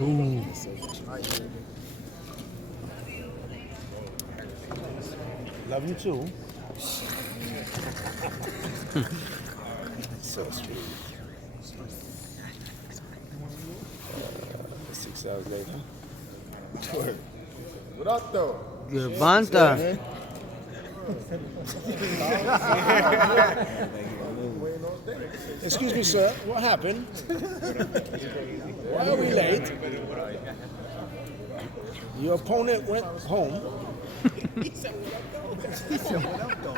Ooh. 11-2. So sweet. 6 hours later. What up, though? Gervonta. Excuse me, sir. What happened? Why are we late? Your opponent went home. He said, what up, though?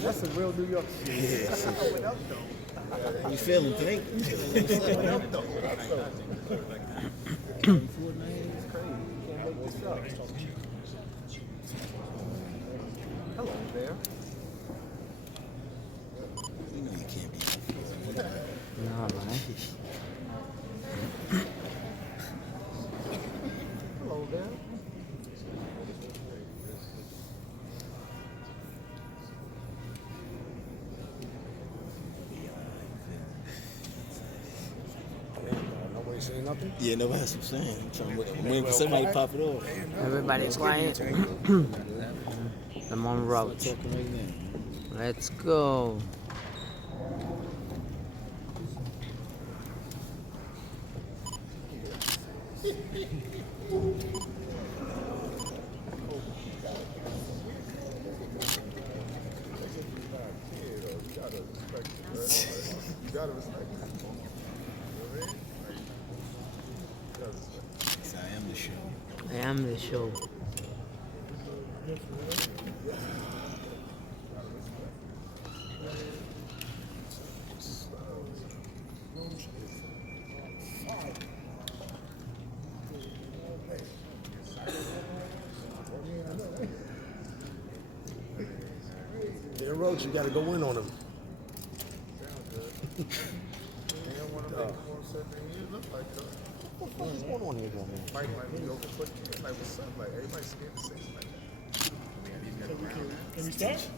That's a real New York shit. What up, though? You feeling today? What up, though? Hello there. You know you can't be. No, man. Hello there. Nobody saying nothing? Yeah, nobody's saying. I'm waiting for somebody to pop it off. Everybody's quiet. Lamont Roach. Let's go. You gotta respect it. I am the show. I am the show. Dan Roach, you got to go in on him. What's going on here, man? Mike might be over quick. Like, what's up? Like, everybody's scared to say something. Can we start?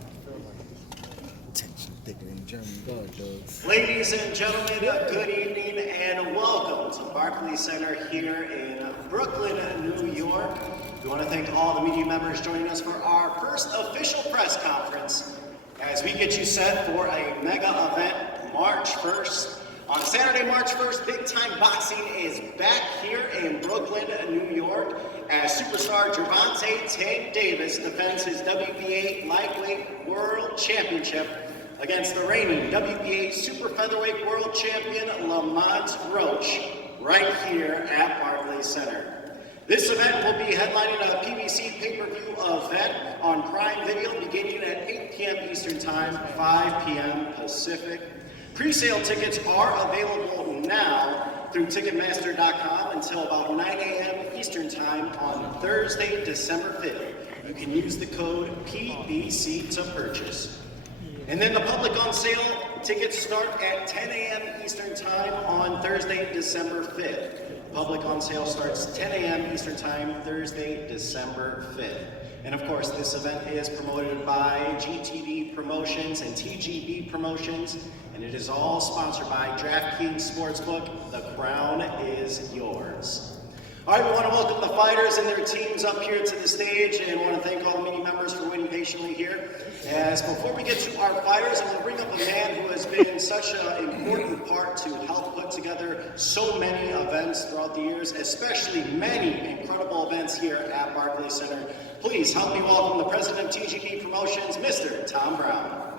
Tension thicker than German guard dogs. Ladies and gentlemen, good evening and welcome to Barclays Center here in Brooklyn, New York. We want to thank all the media members joining us for our first official press conference as we get you set for a mega event March 1st. On Saturday, March 1st, Big Time Boxing is back here in Brooklyn, New York, as superstar Gervonta Tank Davis defends his WBA Lightweight World Championship against the reigning WBA Super Featherweight World Champion Lamont Roach right here at Barclays Center. This event will be headlining a PBC pay-per-view event on Prime Video beginning at 8 p.m. Eastern Time, 5 p.m. Pacific. Pre-sale tickets are available now through Ticketmaster.com until about 9 a.m. Eastern Time on Thursday, December 5th. You can use the code PBC to purchase. And then the public on sale tickets start at 10 a.m. Eastern Time on Thursday, December 5th. Public on sale starts 10 a.m. Eastern Time, Thursday, December 5th. And of course, this event is promoted by GTV Promotions and TGB Promotions, and it is all sponsored by DraftKings Sportsbook. The crown is yours. All right, we want to welcome the fighters and their teams up here to the stage, and want to thank all the media members for waiting patiently here. As before we get to our fighters, I'm going to bring up a man who has been such an important part to help put together so many events throughout the years, especially many incredible events here at Barclays Center. Please help me welcome the president of TGB Promotions, Mr. Tom Brown.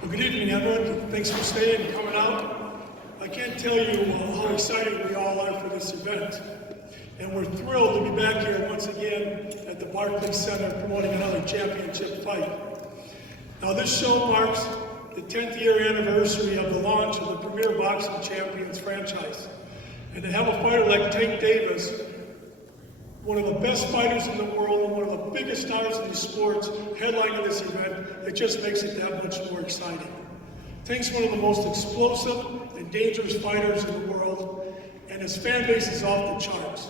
Well, good evening, everyone. Thanks for staying and coming out. I can't tell you how excited we all are for this event. And we're thrilled to be back here once again at the Barclays Center promoting another championship fight. Now, this show marks the 10th year anniversary of the launch of the Premier Boxing Champions franchise. And to have a fighter like Tank Davis, one of the best fighters in the world and one of the biggest stars in the sports, headlining this event, it just makes it that much more exciting. Tank's one of the most explosive and dangerous fighters in the world, and his fan base is off the charts.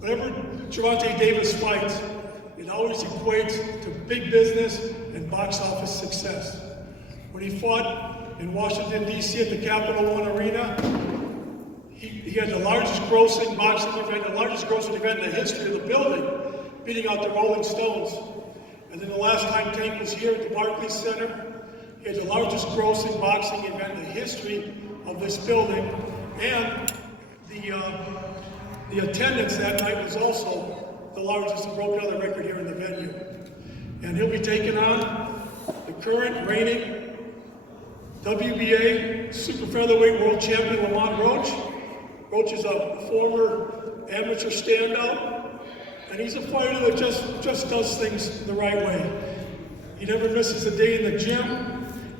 Whenever Gervonta Davis fights, it always equates to big business and box office success. When he fought in Washington, D.C. at the Capital One Arena, he had the largest grossing boxing event, the largest grossing event in the history of the building, beating out the Rolling Stones. And then the last time Tank was here at the Barclays Center, he had the largest grossing boxing event in the history of this building. And the attendance that night was also the largest and broke another record here in the venue. And he'll be taking on the current reigning WBA super featherweight world champion Lamont Roach. Roach is a former amateur standout, and he's a fighter that just does things the right way. He never misses a day in the gym,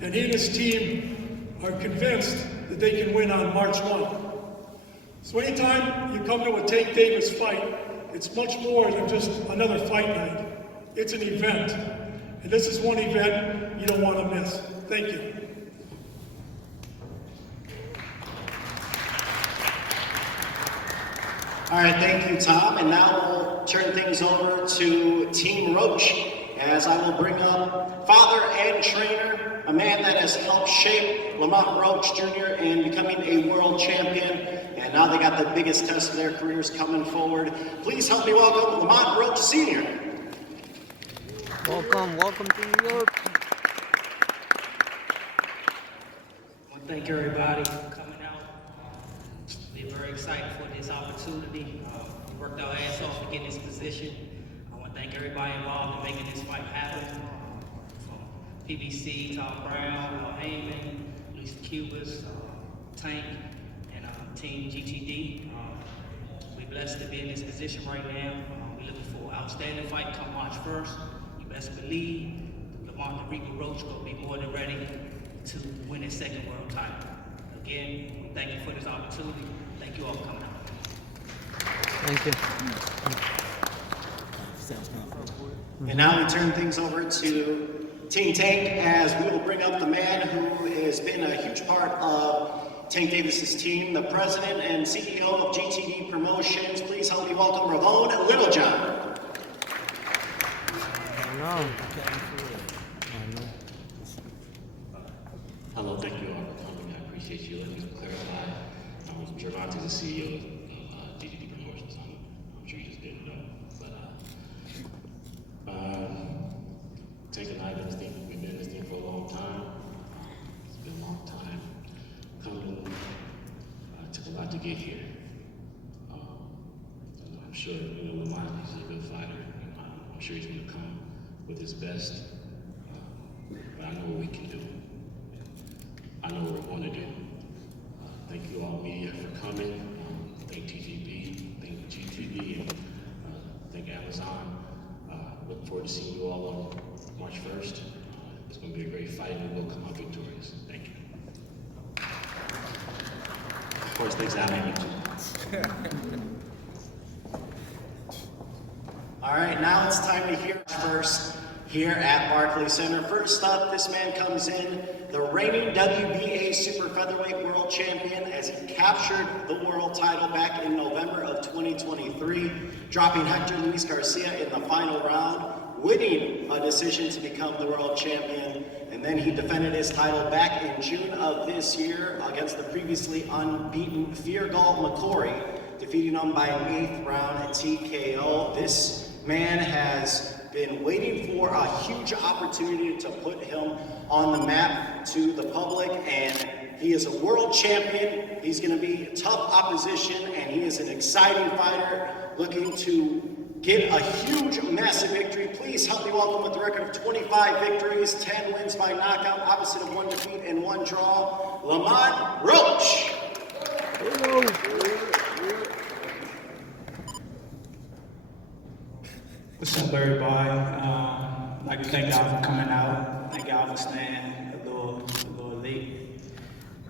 and he and his team are convinced that they can win on March 1. So anytime you come to a Tank Davis fight, it's much more than just another fight night. It's an event. And this is one event you don't want to miss. Thank you. All right, thank you, Tom. And now we'll turn things over to Team Roach, as I will bring up father and trainer, a man that has helped shape Lamont Roach Jr. in becoming a world champion. And now they got the biggest test of their careers coming forward. Please help me welcome Lamont Roach Sr. Welcome to New York. I want to thank everybody for coming out. We're very excited for this opportunity. We worked our ass off to get in this position. I want to thank everybody involved in making this fight happen. From PBC, Tom Brown, Al Heyman, Lisa Cubas, Tank, and Team GTD. We're blessed to be in this position right now. We're looking for an outstanding fight come March 1st. You best believe Lamont the Reaper Roach will be more than ready to win his second world title. Again, thank you for this opportunity. Thank you all for coming out. Thank you. And now we turn things over to Team Tank, as we will bring up the man who has been a huge part of Tank Davis's team, the president and CEO of GTD Promotions. Please help me welcome Ramon Littlejohn. Hello, thank you all for coming. I appreciate you. Let me clarify. Gervonta is the CEO of GTD Promotions. I'm sure you just didn't know. But Tank and I have been in this thing for a long time. It's been a long time coming. It took a lot to get here. I'm sure, Lamont is a good fighter. I'm sure he's going to come with his best. But I know what we can do. I know what we're going to do. Thank you all media for coming. Thank TGB, thank GTV, and thank Amazon. Look forward to seeing you all on March 1st. It's going to be a great fight, and we'll come out victorious. Thank you. Of course, thanks Al Heyman too. All right, now it's time to hear first here at Barclays Center. First up, this man comes in, the reigning WBA super featherweight world champion, as he captured the world title back in November of 2023, dropping Hector Luis Garcia in the final round, winning a decision to become the world champion, and then he defended his title back in June of this year against the previously unbeaten Feargal McCory, defeating him by an 8th round TKO. This man has been waiting for a huge opportunity to put him on the map to the public, and he is a world champion. He's going to be tough opposition, and he is an exciting fighter looking to get a huge, massive victory. Please help me welcome, with a record of 25 victories, 10 wins by knockout, opposite of 1 defeat and 1 draw, Lamont Roach. What's up, everybody? I'd like to thank y'all for coming out. Thank y'all for staying a little late.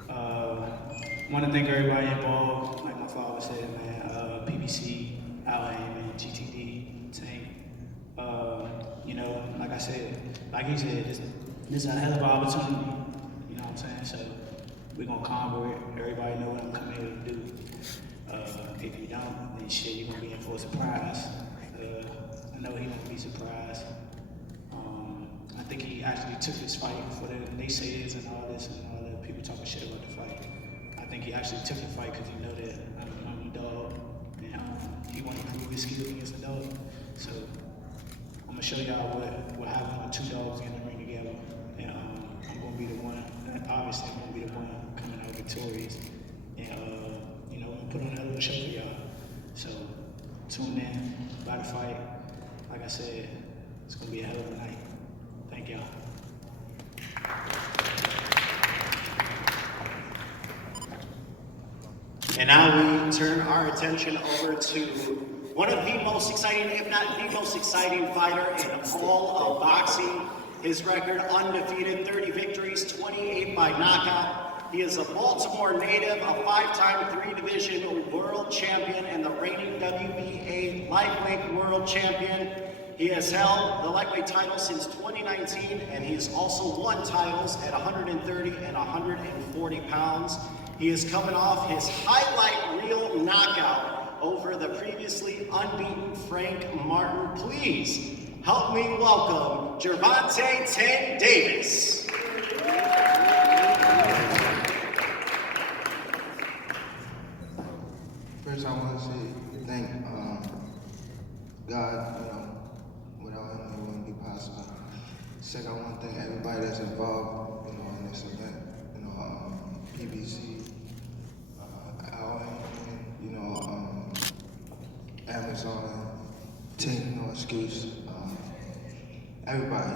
Want to thank everybody involved, like my father said, man. PBC, Al Heyman, GTD, Tank. Like I said, like he said, this is a hell of an opportunity. You know what I'm saying? So we're gonna conquer it. Everybody know what I'm coming here to do. if you don't, then shit, you're gonna be in for a surprise. I know he won't be surprised. I think he actually took this fight for the naysayers and all this and all the people talking shit about the fight. I think he actually took the fight because he know that I'm a dog, and he want to prove his skills against the dog. So I'm gonna show y'all what happens when two dogs get in the ring together, and I'm gonna be the one. Obviously, I'm gonna be the one coming out victorious, and you know, I'm gonna put on a little show for y'all. So tune in, by the fight. Like I said, it's gonna be a hell of a night. Thank y'all. And now we turn our attention over to one of the most exciting, if not the most exciting fighter in all of boxing. His record undefeated, 30 victories, 28 by knockout. He is a Baltimore native, a 5-time 3-division world champion, and the reigning WBA lightweight world champion. He has held the lightweight title since 2019, and he has also won titles at 130 and 140 pounds. He is coming off his highlight reel knockout over the previously unbeaten Frank Martin. Please help me welcome Gervonta Davis. First, I want to say thank God. Without him, it wouldn't be possible. Second, I want to thank everybody that's involved, in this event. PBC, Amazon, Take No Excuse, everybody.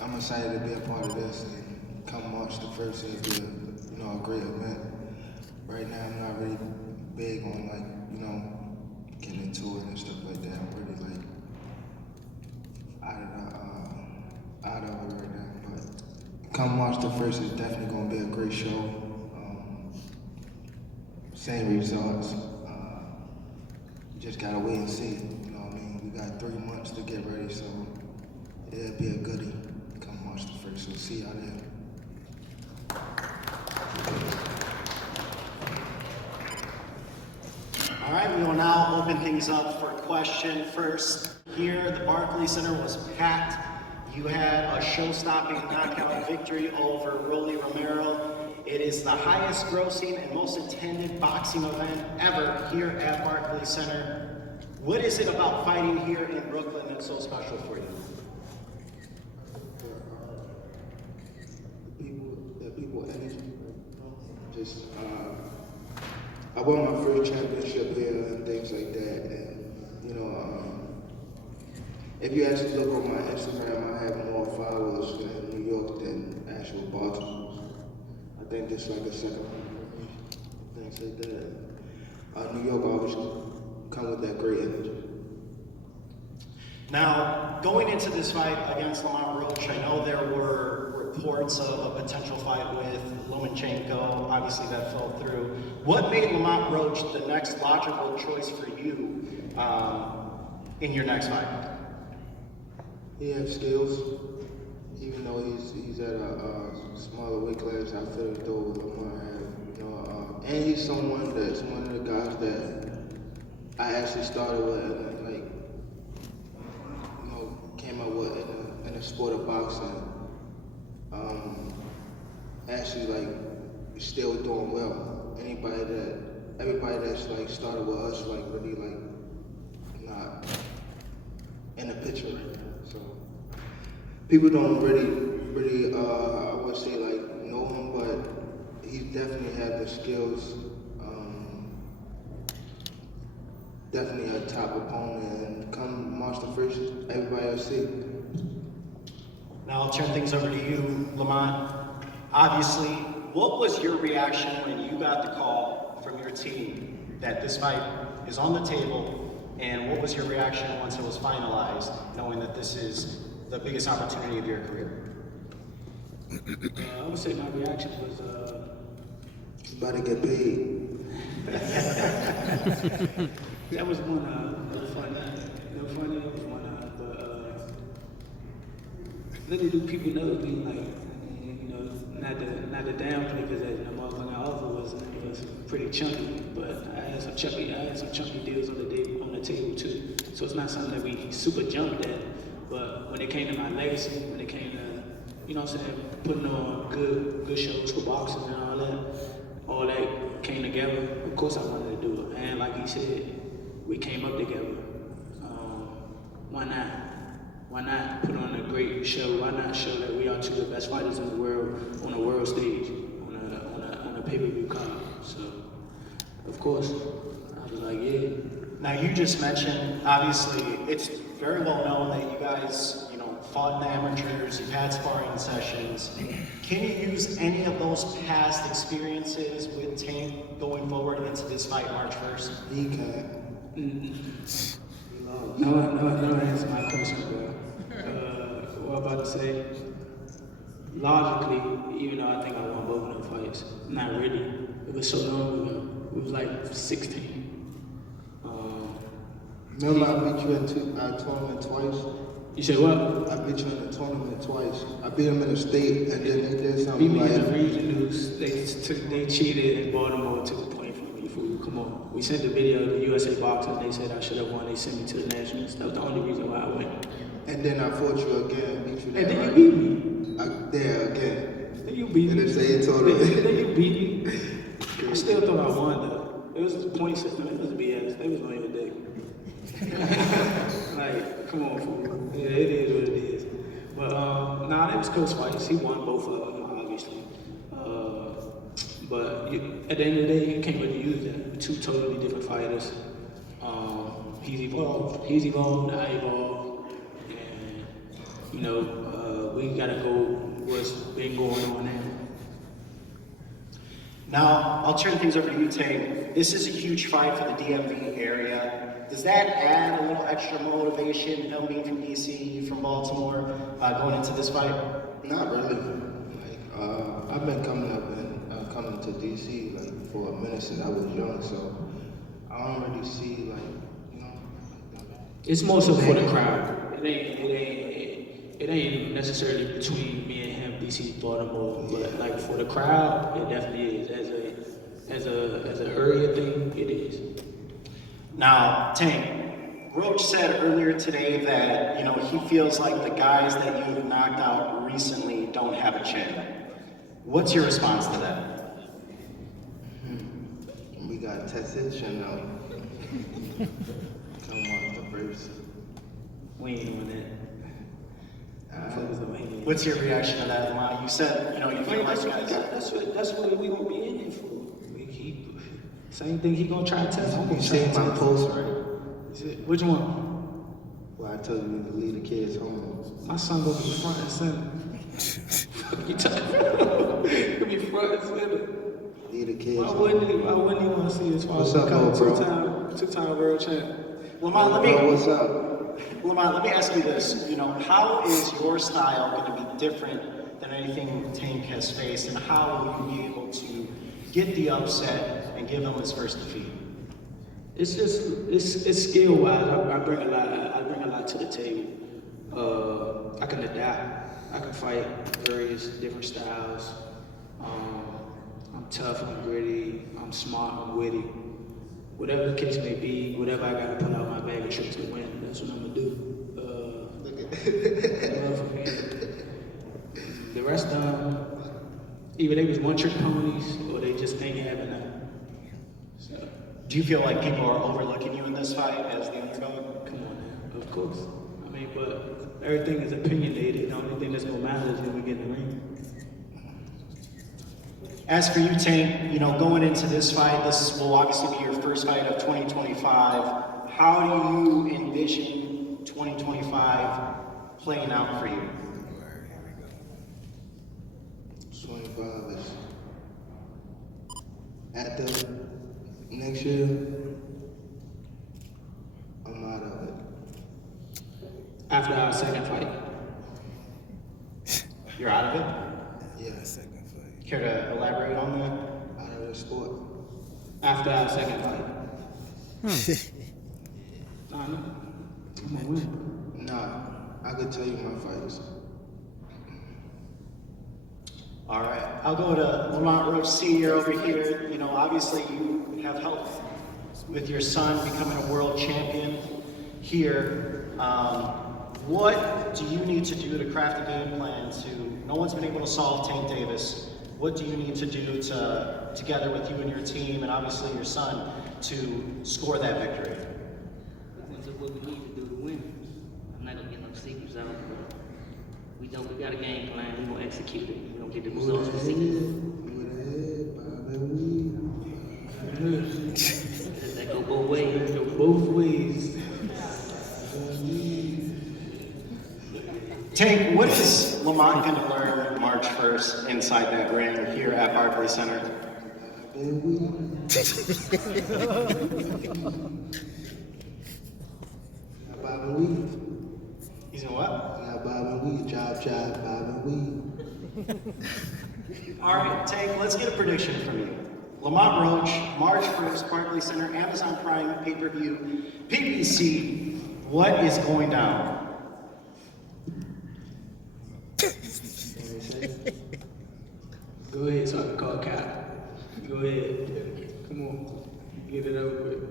I'm excited to be a part of this, and come March the 1st, it'll be a great event. Right now, I'm not really big on getting into it and stuff like that. I'm really out of it right now. But come March the 1st, it's definitely gonna be a great show. Same results. Just gotta wait and see. We got 3 months to get ready, so it'll be a goodie. Come March the 1st. So see y'all there. All right, we will now open things up for question first. Here, the Barclays Center was packed. You had a show-stopping knockout victory over Rolly Romero. It is the highest grossing and most attended boxing event ever here at Barclays Center. What is it about fighting here in Brooklyn that's so special for you? The people energy. Just, I won my first championship here and things like that. And, if you actually look on my Instagram, I have more followers in New York than actual Baltimore. I think this like a second one. Things like that. New York always come with that great energy. Now, going into this fight against Lamont Roach, I know there were reports of a potential fight with Lomachenko. Obviously, that fell through. What made Lamont Roach the next logical choice for you in your next fight? He has skills, even though he's at a smaller weight class. I feel as though Lamont has, and he's someone that's one of the guys that I actually started with, and came up with in the sport of boxing. Actually, still doing well. Everybody that's started with us, really not in the picture right now. So people don't really, I would say know him, but he definitely had the skills. Definitely a top opponent, and come March the 1st, everybody will see. Now I'll turn things over to you, Lamont. Obviously, what was your reaction when you got the call from your team that this fight is on the table, and what was your reaction once it was finalized, knowing that this is the biggest opportunity of your career? I would say my reaction was, about to get paid. that was one funny. It was one little do people know me, not to downplay, because that motherfucking offer was pretty chunky, but I had some chunky deals on the table too. So it's not something that we super jumped at. But when it came to my legacy, when it came to, you know what I'm saying, putting on good shows for boxing and all that came together. Of course I wanted to do it. And like he said, we came up together. Why not? Why not put on a great show? Why not show that we are two of the best fighters in the world on a world stage, on a pay-per-view card? So, of course, I was like, yeah. Now you just mentioned, obviously, it's very well known that you guys, fought in the amateurs, you've had sparring sessions. Can you use any of those past experiences with Tank going forward into this fight March 1st? He can. No answer my question, bro. What I'm about to say, logically, even though I think I won both of them fights, not really. It was so long ago. It was like 16. Remember I beat you in a tournament twice? You said what? I beat you in the tournament twice. I beat him in the state, and then he did Beat something me like... in the regionals. They cheated in Baltimore and took a point from me. Fool. Come on. We sent the video to USA Boxing. They said I should have won. They sent me to the Nationals. That was the only reason why I went. And then I fought you again, beat you there, And then right? you beat me. There again. Then you beat And me. they say he told him. Then you beat me. I still thought I won though. It was a point system. It was BS. They was on your dick. Like, come on, fool. Yeah, it is what it is. But nah, they was close fights. He won both of them, obviously. But at the end of the day, you can't really use that. We're two totally different fighters. He's evolved, I evolved, and we gotta go what's been going on now. Now, I'll turn things over to you, Tank. This is a huge fight for the DMV area. Does that add a little extra motivation, him being from DC, from Baltimore, going into this fight? Not really. I've been coming up and coming to DC like for a minute since I was young, so I don't really see It's more so for the crowd. It ain't necessarily between me and him, DC, Baltimore, but like for the crowd, it definitely is. As a area thing, it is. Now, Tank, Roach said earlier today that, he feels like the guys that you've knocked out recently don't have a chin. What's your response to that? We got tested chin now. Come on, the first. We ain't doing that. What's your reaction to that, Lamont? You said, you feel like that's what we gonna be in here for. Same thing he gonna try to test. You seen my post, right? Which one? Well, I told you to leave the kids home. My son gonna be front and center. You talking about? He gonna be front and center. Leave the kids Why home. wouldn't he want to see his father become two-time world champ? Lamont, what's up? Lamont, let me ask you this. How is your style going to be different than anything Tank has faced, and how will you be able to get the upset and give him his first defeat? It's just it's skill wise. I bring a lot to the table. I can adapt. I can fight various different styles. I'm tough. I'm gritty. I'm smart. I'm witty. Whatever the case may be, whatever I got to pull out my bag of tricks to win, that's what I'm gonna do. The rest of them, either they was one-trick ponies or they just ain't having none. So, do you feel like people are overlooking you in this fight as the underdog? Come on, man. Of course. But everything is opinionated. The only thing that's gonna matter is when we get in the ring. As for you, Tank, going into this fight, this will obviously be your first fight of 2025. How do you envision 2025 playing out for you? 25 is at the next year. I'm out of it. After our second fight. You're out of it? Yeah, second fight. Care to elaborate on that? Out of the sport. After our second fight. Nah, I could tell you my fights. All right, I'll go to Lamont Roach Sr. over here. You know, obviously you have helped with your son becoming a world champion here. What do you need to do to craft a game plan no one's been able to solve Tank Davis. What do you need to do together with you and your team and obviously your son to score that victory? That's what we need to do to win. I'm not gonna get no secrets out. We got a game plan. We gonna execute it. We gonna get the results we seek. That go both ways. Go both ways. Tank, what is Lamont going to learn March 1st inside that ring here at Barclays Center? Bob and weed. He's in what? Bob and weed. Job, Bob and weed. All right, Tank, let's get a prediction from you. Lamont Roach, March 1st, Barclays Center, Amazon Prime, pay-per-view, PPC. What is going down? Go ahead so I can call Cap. Go ahead. Come on. Get it over with.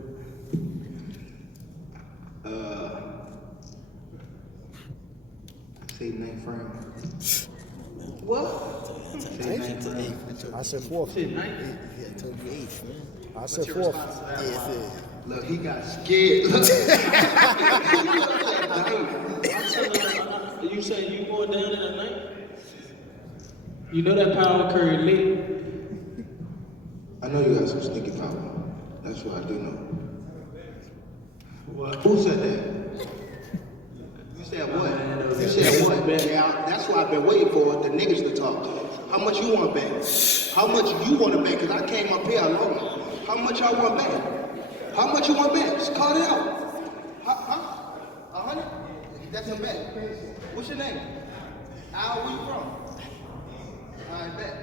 Say name frame. What? Say name frame. I said fourth. Shit, night. Yeah, I told you 8th, man. I said fourth. Look, he got scared. You say you going down in the night? You know that power curry late. I know you got some sneaky power. That's what I do know. What? Who said that? You said what? You said what? Yeah, that's why I've been waiting for the niggas to talk. How much you want to bet? How much you want to bet? Because I came up here alone. How much I want to bet? How much you want to bet? Just call it out. Huh? 100? That's a bet. What's your name? Al, where you from? I bet.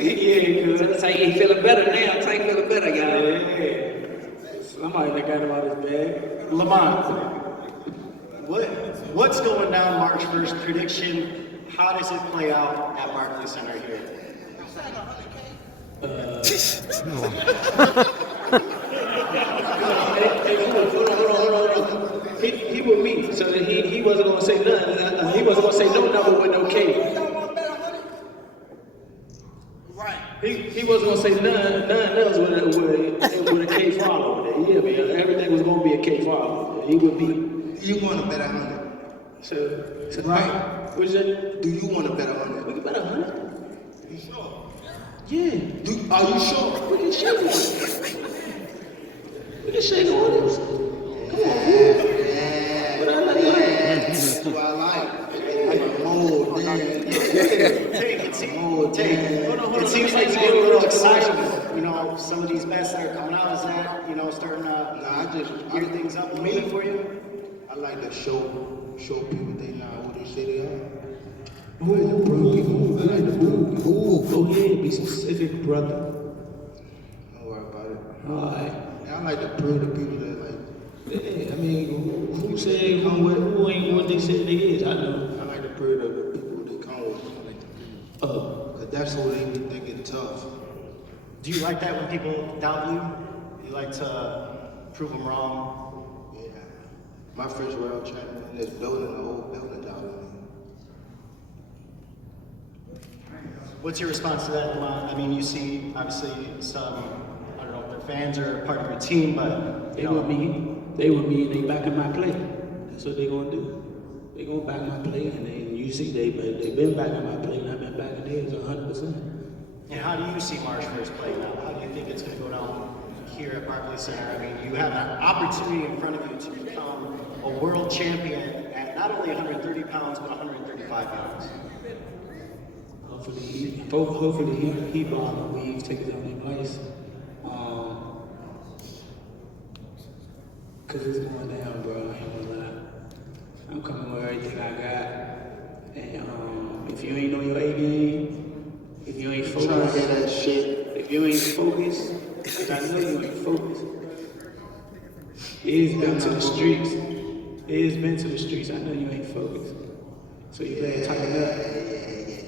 Yeah, cuz. Tank ain't feeling better now. Tank feeling better, y'all. Yeah. Somebody that got him out his bag. Lamont, what's going down March 1st? Prediction, how does it play out at Barclays Center here? He with me, so he wasn't gonna say nothing. He wasn't gonna say no number with no K. Right. He wasn't gonna say nothing else with a K follow. Yeah, man, everything was gonna be a K follow. He would be. You want to bet 100? So Right. What's that? Do you want to bet 100? We can bet 100. You sure? Yeah. Are you sure? We can shake on it. We can shake on it. Come on, But I like that. That's what I like. Like mold, It seems like you're getting a little excited. You know, some of these bets that are coming out, is that, starting to gear things up a little bit for you? I like to show people they not who they say they are. Who is the prove people? I like to prove people. Go ahead, be specific, brother. Don't worry about it. Alright. I like to prove the people that like. Yeah, I mean, who said who ain't what they said they is? I know. I like to prove the people they come with. Cause that's who they be thinking tough. Do you like that when people doubt you? You like to prove them wrong? Yeah. My first world champion in this building, the whole building doubted me. What's your response to that, Lamont? I mean, you see, obviously, some, I don't know if their fans are part of your team, but, They with me, and they backing my play. That's what they gonna do. They gonna back my play, and you see they been backing my play, and I've been backing theirs 100%. And how do you see March 1st playing out? How do you think it's going to go down here at Barclays Center? I mean, you have an opportunity in front of you to become a world champion at not only 130 pounds, but 135 pounds. Hopefully he bought the weave, take his own advice. Cause it's going down, bro. I ain't gonna lie. I'm coming with everything I got. And if you ain't on your A game, if you ain't focused, Trying to hear that shit. if you ain't focused, cause I know you ain't focused. It's been to the streets. It's been to the streets. I know you ain't focused. So you better tighten up.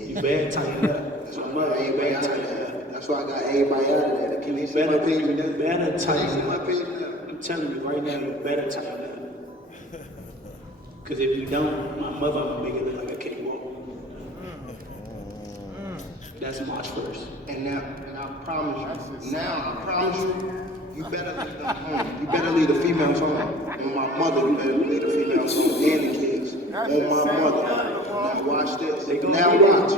You better tighten up. That's why everybody out of there. That's why I got everybody out of there. Can you see my page? You better tighten my up. page now? I'm telling you right now, you better tighten up. Because if you don't, my mother will make it look like a cakewalk. That's March 1st. And I promise you, you better leave them home. You better leave the females home. On my mother, you better leave the females home and the kids. On my mother. Now watch this. Now watch.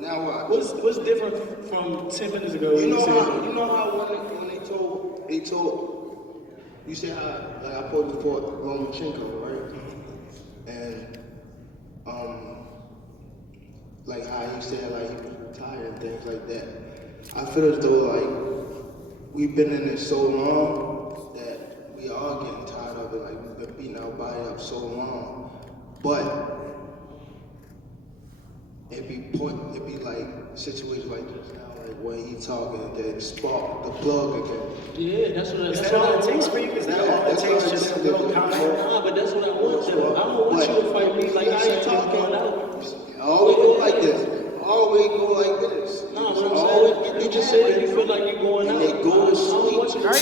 Now watch. What's different from 10 minutes ago? You know how when they told you said how like I posed before Lomachenko, right? And like how he said like he was retired and things like that. I feel as though like we've been in this so long that we are getting tired of it. Like we've been beating our body up so long, but it'd be like situations like this now, like when he talking, that spark the plug again. Yeah, that's what Is that all it takes for you? Is that all it takes? Just a little comment? Nah, but that's what I want though. I don't want you to fight me like how you talking out. Always go like this. Always go like this. No, what I'm saying, you just said you feel like you're going out. They go to sleep. I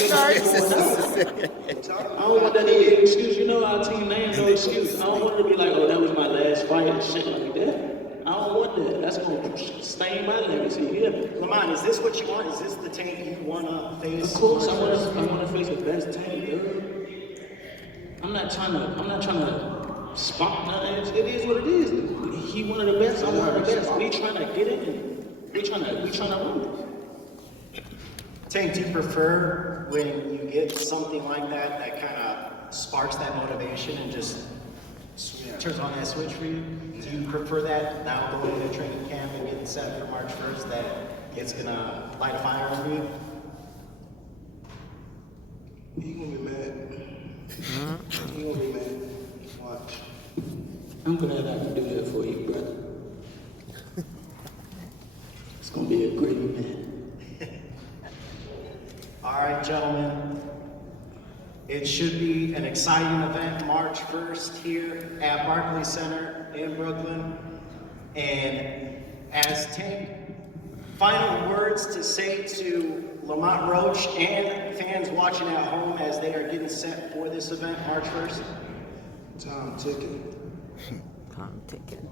don't want that to be an excuse. You know our team name no excuse. I don't want it to be like, oh, that was my last fight and shit like that. I don't want that. That's gonna stain my legacy. Yeah. Lamont, is this what you want? Is this the tank you want to face? Of course, I want to face the best tank, dude. I'm not trying to spot nothing. It is what it is. He one of the best. I'm one of the best. We trying to get in and we trying to win. Tank, do you prefer when you get something like that kind of sparks that motivation and just turns on that switch for you? Do you prefer that now going into training camp and getting set for March 1st that it's going to light a fire under you? He gonna be mad. He gonna be mad. Watch. I'm glad I can do that for you, brother. It's gonna be a great event. All right, gentlemen. It should be an exciting event, March 1st here at Barclays Center in Brooklyn. And as Tank, final words to say to Lamont Roach and fans watching at home as they are getting set for this event, March 1st? Time ticking. Time ticking.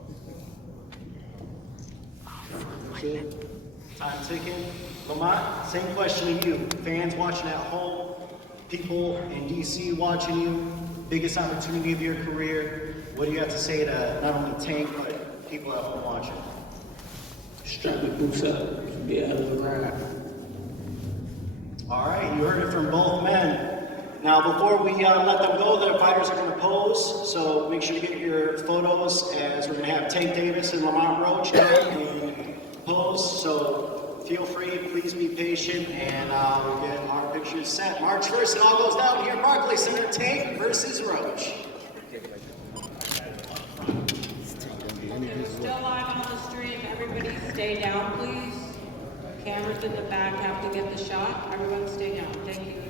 Time ticking. Lamont, same question to you. Fans watching at home, people in DC watching you, biggest opportunity of your career. What do you have to say to not only Tank, but people at home watching? Strap your boots up. Get out of the ride. All right, you heard it from both men. Now, before we let them go, the fighters are going to pose, so make sure you get your photos as we're going to have Tank Davis and Lamont Roach in pose. So feel free, please be patient, and we'll get our pictures set. March 1st, it all goes down here at Barclays Center, Tank versus Roach. Still live on the stream. Everybody stay down, please. Cameras in the back have to get the shot. Everyone stay down. Thank you.